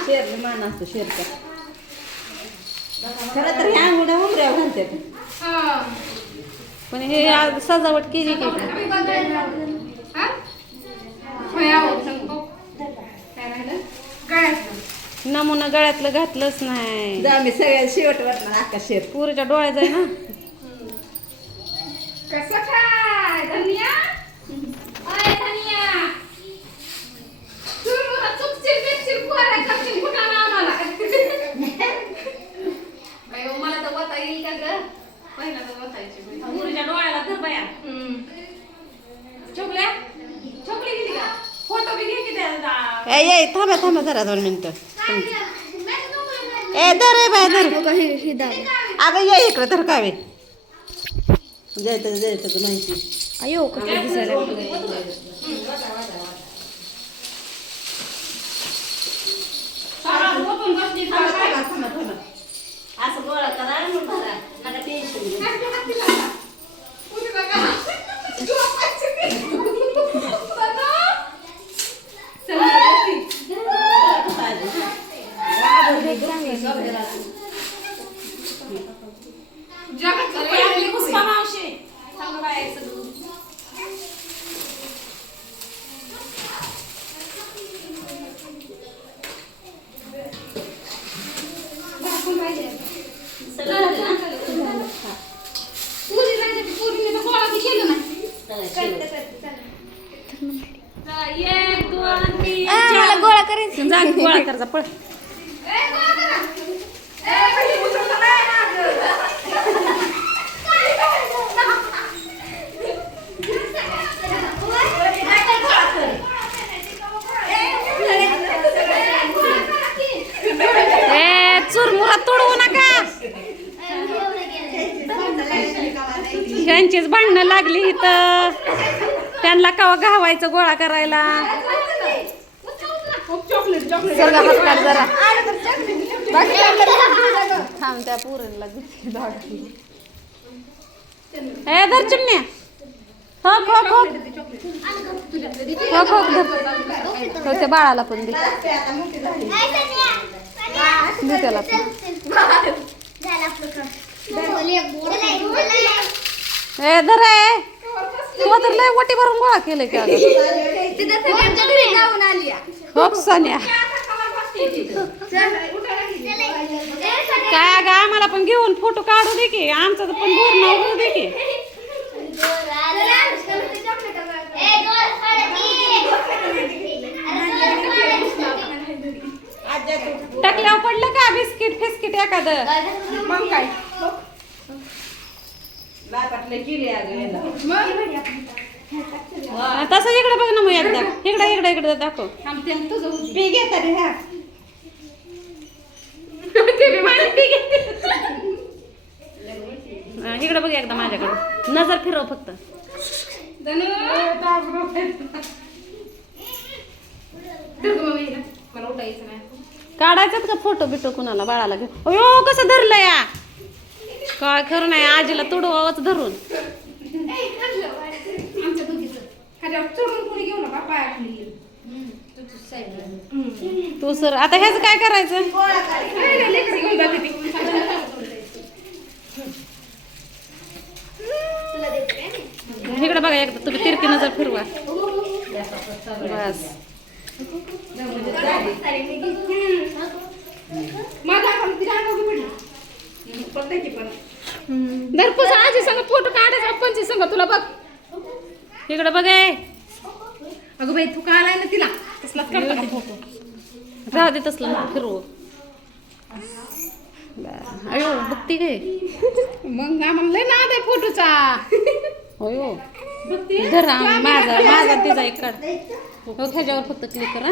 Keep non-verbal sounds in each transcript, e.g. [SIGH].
शेर मान असतो शेरचा खरं तर ह्या अंगुड्या उमऱ्या घालतात पण हे आज सजावट केली की नमुना गळ्यातलं घातलंच नाही. मी सगळ्या शेवट वाटणार अक्का शेर. पुरीच्या डोळ्यात आहे ना कसं काय धनिया अय धनिया तू मला चुकचिर बिकचिर पोरा करशील कुठं ना आम्हाला बाई हो, मला तर वता येईल का ग पहिला तर वतायची बाई. पुरीच्या डोळ्याला धर बाया हम्म. छोकल्या छोकली किती का फोटो बी घे की त्याचा ए ये थांबा थांबा जरा दोन मिनिटं ए धर ए बाय धर अगं ये इकडे धर कावे जायचं जायचं माहिती अयो कसं दिसायला [LAUGHS] गोळा करायचा पळ. त्यांचीच तोडवू नका. भांडणं लागली इथं. त्यांना कवा घावायचं गोळा करायला? हात काढ जरा. थांब त्या ए धर चिमण्या. हो खो खो हो खो धर. हो, त्या बाळाला पण दे. दे त्याला पण. ए धर तू तर लय वटी भरून गोळा केलं की हो सान्या काय अगं आम्हाला पण घेऊन फोटो काढू दे की. आमचं तर पण बोर नाव होऊ दे की. टाकल्यावर पडलं का? बिस्किट फिस्किट एखादं? मग काय? हा, तसं इकडे बघ ना मग एकदा. इकडे इकडे इकडे दाखव. हा, इकडे बघ एकदा माझ्याकडे. नजर फिरव फक्त. काढायचात का फोटो बिटो कुणाला बाळाला घेऊन? अयो कसं धरलं या? काय खरं नाही आजीला तुडवावच धरून. खाली चढून कोणी घेऊ नका पायाखाली तू सर आता ह्याच काय करायचं. इकडे बघा एकदा तुम्ही तिरकी नजर फिरवा. बस. माझा हाताला तिला अंगावर पडली. पडलं की पण. दरपूस आजी संग फोटो काढायचा पंची संग तुला बघ. इकडे बघ. अगं बाई तू काढाय ना तिला. तसलाच करतो का फोटो राहू दे तसलं फिरवू. बर. अयो बघती काय? मग आम्हाला लय नाद आहे फोटोचा. अयो. धरा माझा माझा तिचा एक काढ. ह्याच्यावर फक्त क्लिक करा.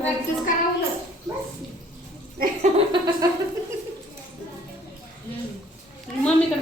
प्रॅक्टिस करावं [LAUGHS]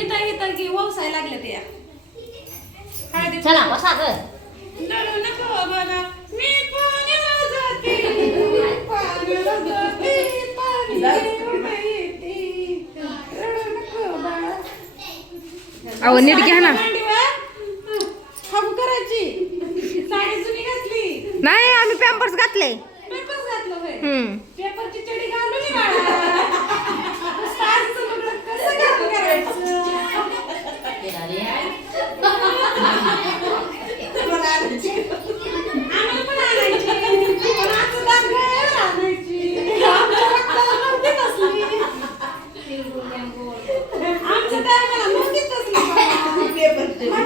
इथं इथं की वसाय लागले त्या चला बसा ग. अहो नीट घ्या ना. मांडीवर करायची. नाही आम्ही पॅम्पर्स घातले. पेपर घातलं हम्म.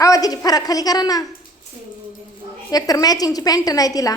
आवा तिची फरक खाली करा ना. एकतर मॅचिंगची पॅन्ट नाही तिला.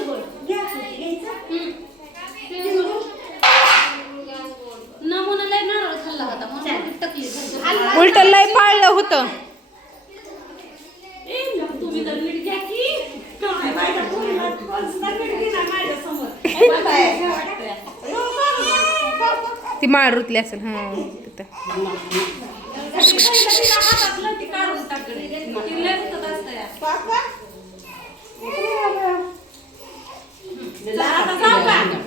ती माळरुतली असेल हां तिथं. जाऊ